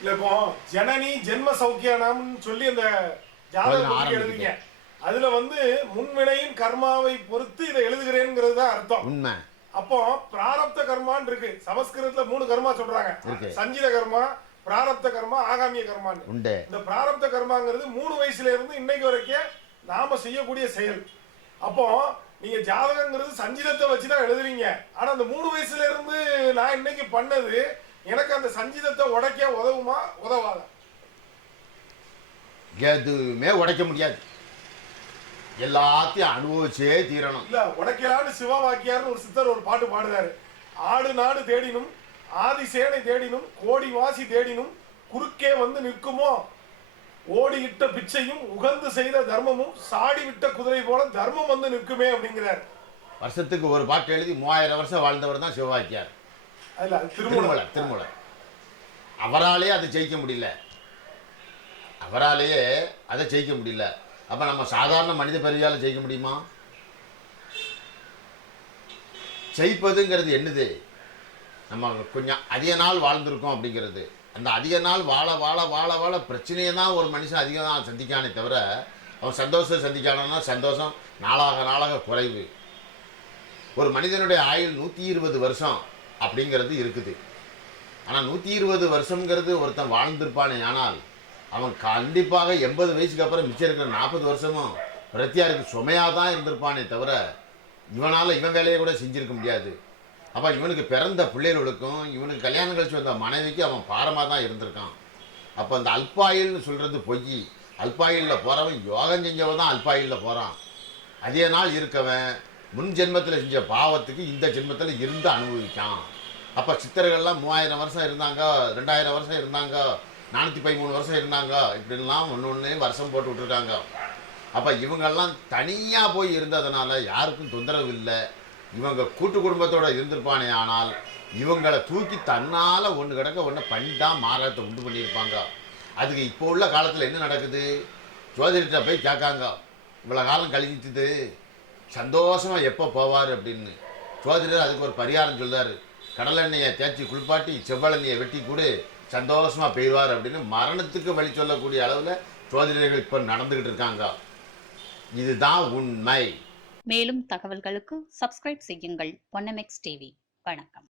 இல்ல இப்போ ஜனனி ஜென்ம சௌக்கியானம்னு சொல்லி அந்த ஜாதகம் எழுதுங்க. அதுல வந்து முன்வினையின் கர்மாவை பொறுத்து இதை எழுதுகிறேங்கிறது தான் அர்த்தம். உண்மை. அப்போ பிராரப்த கர்மான்னு இருக்கு. சமஸ்கிருதத்துல 3 கர்மா சொல்றாங்க. சஞ்சித கர்மா, பிராரப்த கர்மா, ஆகாமிய கர்மான்னு. இந்த பிராரப்த கர்மாங்கிறது 3 வயசுல இருந்து இன்னைக்கு வரைக்கும் நாம செய்யக்கூடிய செயல். அப்போ நீங்க ஜாதகங்கிறது சஞ்சிதத்தை வச்சுதான் எழுதுறீங்க. ஆனா அந்த 3 வயசுல இருந்து நான் இன்னைக்கு பண்ணது எனக்கு அந்த சஞ்சிதத்தை உடைக்க உதவுமா உதவாத? எதுவுமே உடைக்க முடியாது. எல்லாத்தையும் அனுபவிச்சே தீரணும். இல்ல உடைக்கலான்னு சிவவாக்கியார்னு ஒரு சித்தர் ஒரு பாட்டு பாடுறாரு. ஆடு நாடு தேடினும் ஆதி சேனை தேடினும் கோடி வாசி தேடினும் குறுக்கே வந்து நிற்குமோ ஓடி இட்ட பிச்சையும் உகந்து செய்த தர்மமும் சாடி விட்ட குதிரை போல தர்மம் வந்து நிற்குமே அப்படிங்கிறார். வருஷத்துக்கு ஒரு பாட்டு எழுதி 3000 வருஷம் வாழ்ந்தவர் தான் சிவவாக்கியார். திருமூலர். அவராலேயே அதை ஜெயிக்க முடியல. அப்ப நம்ம சாதாரண மனித பெரியால ஜெயிக்க முடியுமா? ஜெயிப்பதுங்கிறது என்னது? நம்ம கொஞ்சம் அதிக நாள் வாழ்ந்திருக்கோம் அப்படிங்கிறது. அந்த அதிக நாள் வாழ வாழ வாழ வாழ பிரச்சனையை தான் ஒரு மனுஷன் அதிக நாள் சந்திக்கானே தவிர அவன் சந்தோஷம் சந்திக்கானா சந்தோஷம் நாளாக நாளாக குறைவு. ஒரு மனிதனுடைய ஆயுள் 120 வருஷம் அப்படிங்கிறது இருக்குது. ஆனால் 120 வருஷங்கிறது ஒருத்தன் வாழ்ந்திருப்பானே, ஆனால் அவன் கண்டிப்பாக 80 வயசுக்கு அப்புறம் மிச்சம் இருக்கிற 40 வருஷமும் பிரத்தியாருக்கு சுமையாக தான் இருந்திருப்பானே தவிர இவனால் இவன் வேலையை கூட செஞ்சிருக்க முடியாது. அப்போ இவனுக்கு பிறந்த பிள்ளைகளுக்கும் இவனுக்கு கல்யாணம் கழிச்சு வந்த மனைவிக்கு அவன் பாரமாக தான் இருந்திருக்கான். அப்போ அந்த அல்பாயில்னு சொல்கிறது பொய். அல்பாயிலில் போகிறவன் யோகம் செஞ்சவன் தான் அல்பாயிலில் போகிறான். அதே நாள் இருக்கவன் முன் ஜென்மத்தில் செஞ்ச பாவத்துக்கு இந்த ஜென்மத்தில் இருந்து அனுபவிக்கான். அப்போ சித்தர்கள்லாம் 3000 வருஷம் இருந்தாங்க, 2000 வருஷம் இருந்தாங்க, 413 வருஷம் இருந்தாங்க, இப்படிலாம் ஒன்று வருஷம் போட்டு விட்டுருக்காங்க. அப்போ இவங்கெல்லாம் தனியாக போய் இருந்ததுனால யாருக்கும் தொந்தரவு இல்லை. இவங்க கூட்டு குடும்பத்தோடு இருந்திருப்பானே, ஆனால் இவங்களை தூக்கி தன்னால் ஒன்று கிடக்க ஒன்று பண்ணி தான் மாறத்தை உண்டு பண்ணியிருப்பாங்க. அதுக்கு இப்போ உள்ள காலத்தில் என்ன நடக்குது? ஜோதிடத்தை போய் கேட்காங்க, இவ்வளோ காலம் கழிஞ்சிட்டுது சந்தோஷமாக எப்போ போவார் அப்படின்னு. ஜோதிடர் அதுக்கு ஒரு பரிகாரம் சொல்றாரு. கடலெண்ணெயை தேய்ச்சி குளிப்பாட்டி செவ்வெண்ணெயை வெட்டி கூட சந்தோஷமாக போயிடுவார் அப்படின்னு மரணத்துக்கு வழி சொல்லக்கூடிய அளவில் ஜோதிடர்கள் இப்போ நடந்துக்கிட்டு இருக்காங்க. இதுதான் உண்மை. மேலும் தகவல்களுக்கு சப்ஸ்கிரைப் செய்யுங்கள் பொன்னமெக்ஸ் டிவி. வணக்கம்.